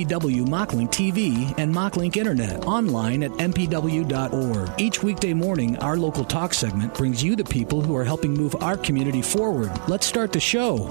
MPW Mocklink TV and Mocklink Internet online at mpw.org. Each weekday morning, our local talk segment brings you the people who are helping move our community forward. Let's start the show.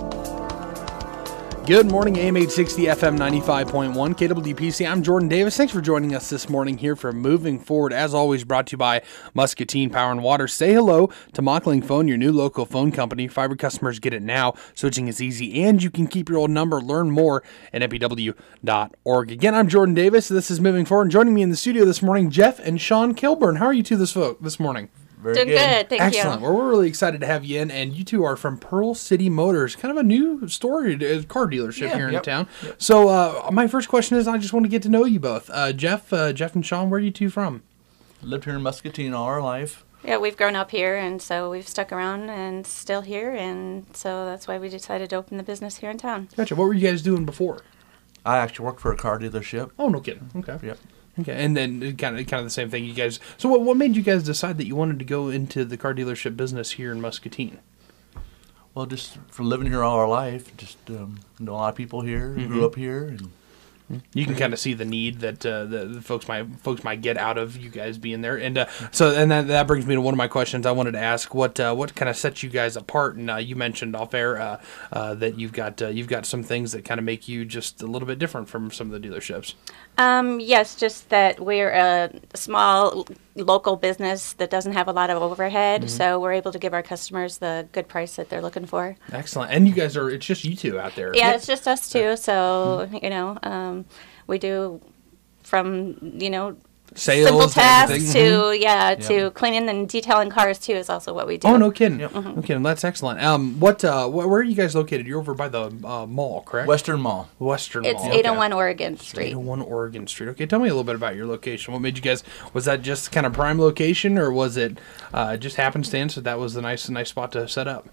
Good morning, AM 860 FM 95.1 KWDPC. I'm Jordan Davis. Thanks for joining us this morning here for Moving Forward. As always, brought to you by Muscatine Power and Water. Say hello to Mocklink Phone, your new local phone company. Fiber customers get it now. Switching is easy, and you can keep your old number. Learn more at mpw.org. Again, I'm Jordan Davis. This is Moving Forward. And joining me in the studio this morning, Jeff and Shawn Kilburn. How are you two this morning? Very Doing good. Thank Excellent. you. Well, we're really excited to have you in, and you two are from Pearl City Motors, kind of a new story, car dealership here in town. Yep. So my first question is, I just want to get to know you both. Jeff and Shawn, where are you two from? Lived here in Muscatine all our life. Yeah, we've grown up here, and so we've stuck around and still here, and so that's why we decided to open the business here in town. Gotcha. What were you guys doing before? I actually worked for a car dealership. Oh, no kidding. Okay. Yep. Okay, and then kind of the same thing. You guys. So what made you guys decide that you wanted to go into the car dealership business here in Muscatine? Well, just for living here all our life, just know a lot of people here, grew up here, and you can kind of see the need that the folks might get out of you guys being there, and that brings me to one of my questions I wanted to ask. What kind of sets you guys apart? And you mentioned off air that you've got some things that kind of make you just a little bit different from some of the dealerships. Yes, just that we're a small local business that doesn't have a lot of overhead, so we're able to give our customers the good price that they're looking for. Excellent. And you guys it's just you two out there. Yeah, it's just us two. So, we do from, sales, simple tasks everything. to cleaning and detailing cars too is also what we do. Oh, no kidding. Yep. No kidding. That's excellent. Where are you guys located? You're over by the mall, correct? Western Mall. It's 801 Oregon Street. 801 Oregon Street. Okay, tell me a little bit about your location. What made you guys, was that just kind of prime location, or was it just happenstance that was a nice spot to set up?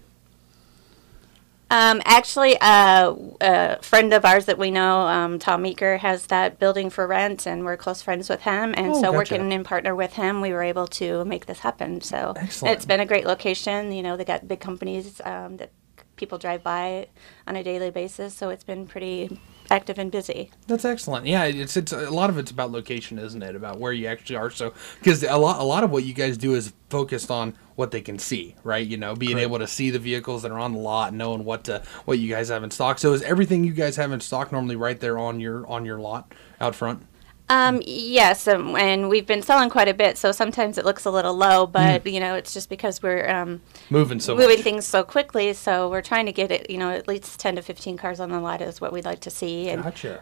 Actually, a friend of ours that we know, Tom Meeker, has that building for rent, and we're close friends with him. And so working in partner with him, we were able to make this happen. So It's been a great location. They got big companies that people drive by on a daily basis. So it's been pretty active and busy. That's excellent. Yeah, it's a lot of it's about location, isn't it? About where you actually are. So because a lot of what you guys do is focused on what they can see, right? Being able to see the vehicles that are on the lot, knowing what you guys have in stock. So is everything you guys have in stock normally right there on your lot out front? Yes, and we've been selling quite a bit, so sometimes it looks a little low, but it's just because we're moving things so quickly. So we're trying to get it, at least 10 to 15 cars on the lot is what we'd like to see. And, gotcha.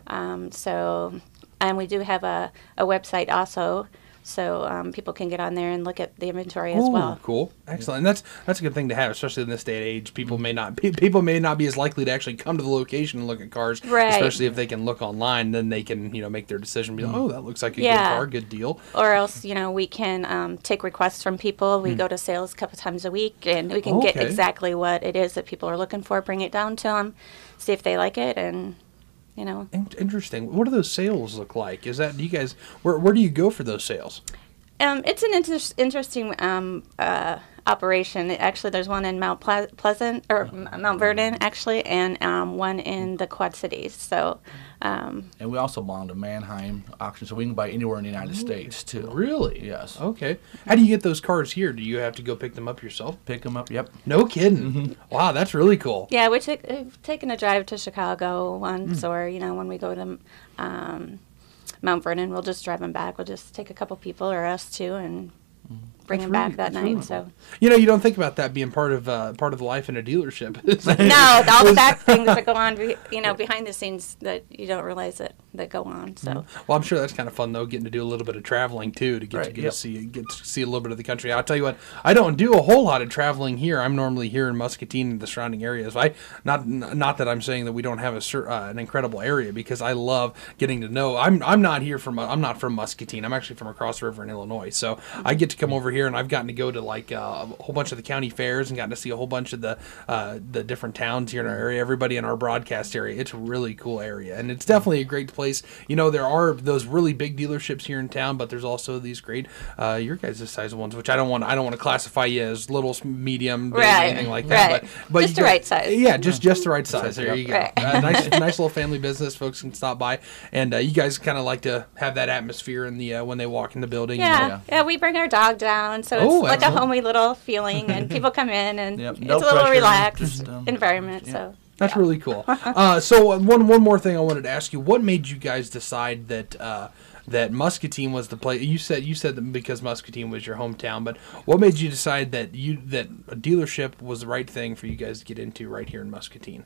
And we do have a website also. So people can get on there and look at the inventory as well. Cool, excellent, and that's a good thing to have, especially in this day and age. People may not be as likely to actually come to the location and look at cars, right? Especially if they can look online, then they can make their decision. Be like, oh, that looks like a good car, good deal. Or else we can take requests from people. We go to sales a couple times a week, and we can get exactly what it is that people are looking for. Bring it down to them, see if they like it, and. Interesting. What do those sales look like? Is that you guys? Where do you go for those sales? It's an interesting operation. Actually, there's one in Mount Pleasant or Mount Vernon, actually, and one in the Quad Cities. So. And we also belong to Manheim auction, so we can buy anywhere in the United States too. Really? Yes. Okay. How do you get those cars here? Do you have to go pick them up yourself? Pick them up. Yep. No kidding. Wow, that's really cool. Yeah, we've taken a drive to Chicago once, or when we go to Mount Vernon, we'll just drive them back. We'll just take a couple people or us too, and bring them back that night. Really so you don't think about that being part of life in a dealership. No, all the back things that go on, behind the scenes that you don't realize that go on. So well, I'm sure that's kind of fun though, getting to do a little bit of traveling too, to get to see a little bit of the country. I'll tell you what, I don't do a whole lot of traveling here. I'm normally here in Muscatine and the surrounding areas. Not that I'm saying that we don't have an incredible area, because I love getting to know. I'm not from Muscatine. I'm actually from across the river in Illinois. So I get to come over here, and I've gotten to go to a whole bunch of the county fairs and gotten to see a whole bunch of the different towns here in our area. Everybody in our broadcast area. It's a really cool area, and it's definitely a great place place. There are those really big dealerships here in town, but there's also these great, your guys' size ones, which I don't want to classify you as little, medium, big, anything like that. Right. But just the right size. Yeah, just the right size. There you go. Right. Nice little family business. Folks can stop by, and you guys kind of like to have that atmosphere in the when they walk in the building. Yeah, we bring our dog down, so it's like a homey little feeling, and people come in, and it's a little relaxed environment. So. That's really cool. So one more thing I wanted to ask you: what made you guys decide that Muscatine was the place? You said that because Muscatine was your hometown, but what made you decide that a dealership was the right thing for you guys to get into right here in Muscatine?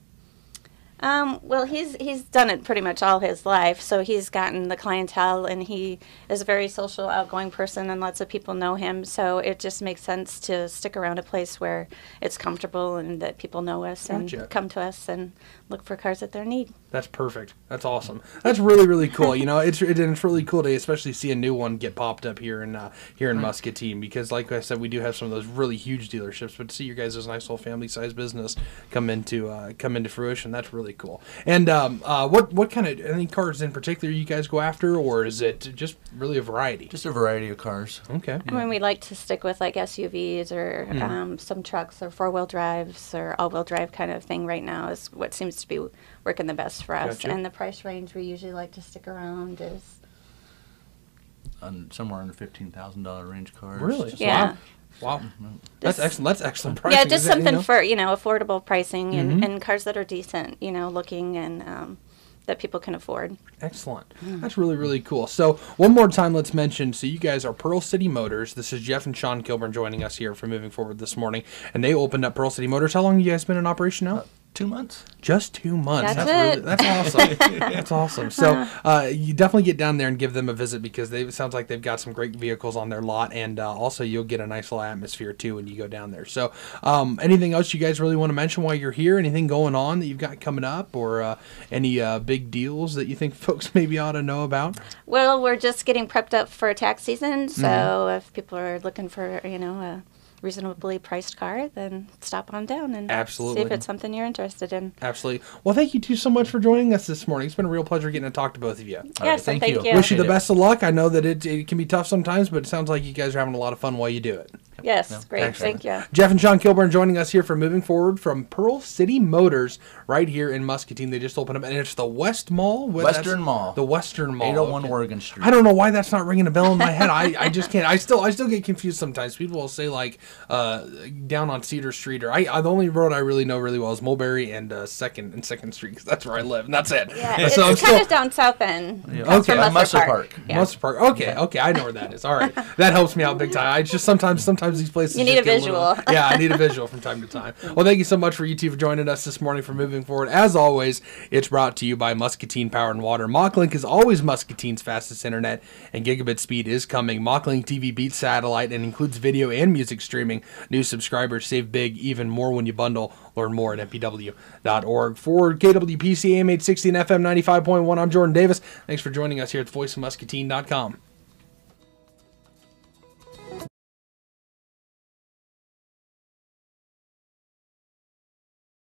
Well, he's done it pretty much all his life, so he's gotten the clientele, and he is a very social, outgoing person, and lots of people know him, so it just makes sense to stick around a place where it's comfortable and that people know us and come to us and look for cars that they need. That's perfect. That's awesome. That's really, really cool. It's really cool to especially see a new one get popped up here in Muscatine, because like I said, we do have some of those really huge dealerships, but to see your guys' nice little family-sized business come into fruition, that's really cool. And what kind of, any cars in particular you guys go after, or is it just really a variety? Just a variety of cars. Okay. I mean, we like to stick with like SUVs or some trucks or four-wheel drives or all-wheel drive kind of thing right now is what seems to be working the best for us. Gotcha. And the price range we usually like to stick around is somewhere in the $15,000 range cars. Really? Yeah. Wow. That's excellent pricing. Yeah, just something for, affordable pricing and cars that are decent, looking and that people can afford. Excellent. That's really, really cool. So one more time, let's mention, so you guys are Pearl City Motors. This is Jeff and Shawn Kilburn joining us here for Moving Forward this morning. And they opened up Pearl City Motors. How long have you guys been in operation now? 2 months. Just 2 months. That's awesome. That's awesome. So you definitely get down there and give them a visit, because it sounds like they've got some great vehicles on their lot, and also you'll get a nice little atmosphere too when you go down there. So anything else you guys really want to mention while you're here? Anything going on that you've got coming up, or any big deals that you think folks maybe ought to know about? Well, we're just getting prepped up for tax season, so if people are looking for a reasonably priced car, then stop on down and see if it's something you're interested in. Absolutely. Well, thank you two so much for joining us this morning. It's been a real pleasure getting to talk to both of you. Yes, thank you. Wish you the best of luck. I know that it can be tough sometimes, but it sounds like you guys are having a lot of fun while you do it. Yes, great. Excellent. Thank you. Jeff and Shawn Kilburn joining us here for Moving Forward from Pearl City Motors right here in Muscatine. They just opened up, and it's the West Mall? Western Mall. The Western Mall. 801 Oregon Street. I don't know why that's not ringing a bell in my head. I just can't. I still get confused sometimes. People will say like down on Cedar Street, or the only road I really know really well is Mulberry and Second Street, because that's where I live, and that's it. Yeah, it's kind of down south end. Yeah. Okay, Muscle Park. Yeah. Muscle Park. Okay, I know where that is. All right, that helps me out big time. I just sometimes these places. You need a visual. I need a visual from time to time. Well, thank you so much for you two for joining us this morning for Moving Forward. As always, it's brought to you by Muscatine Power and Water. MachLink is always Muscatine's fastest internet, and gigabit speed is coming. MachLink TV beats satellite and includes video and music streaming. New subscribers save big, even more when you bundle. Learn more at mpw.org. For KWPC AM 860 and FM 95.1, I'm Jordan Davis. Thanks for joining us here at voiceofmuscatine.com.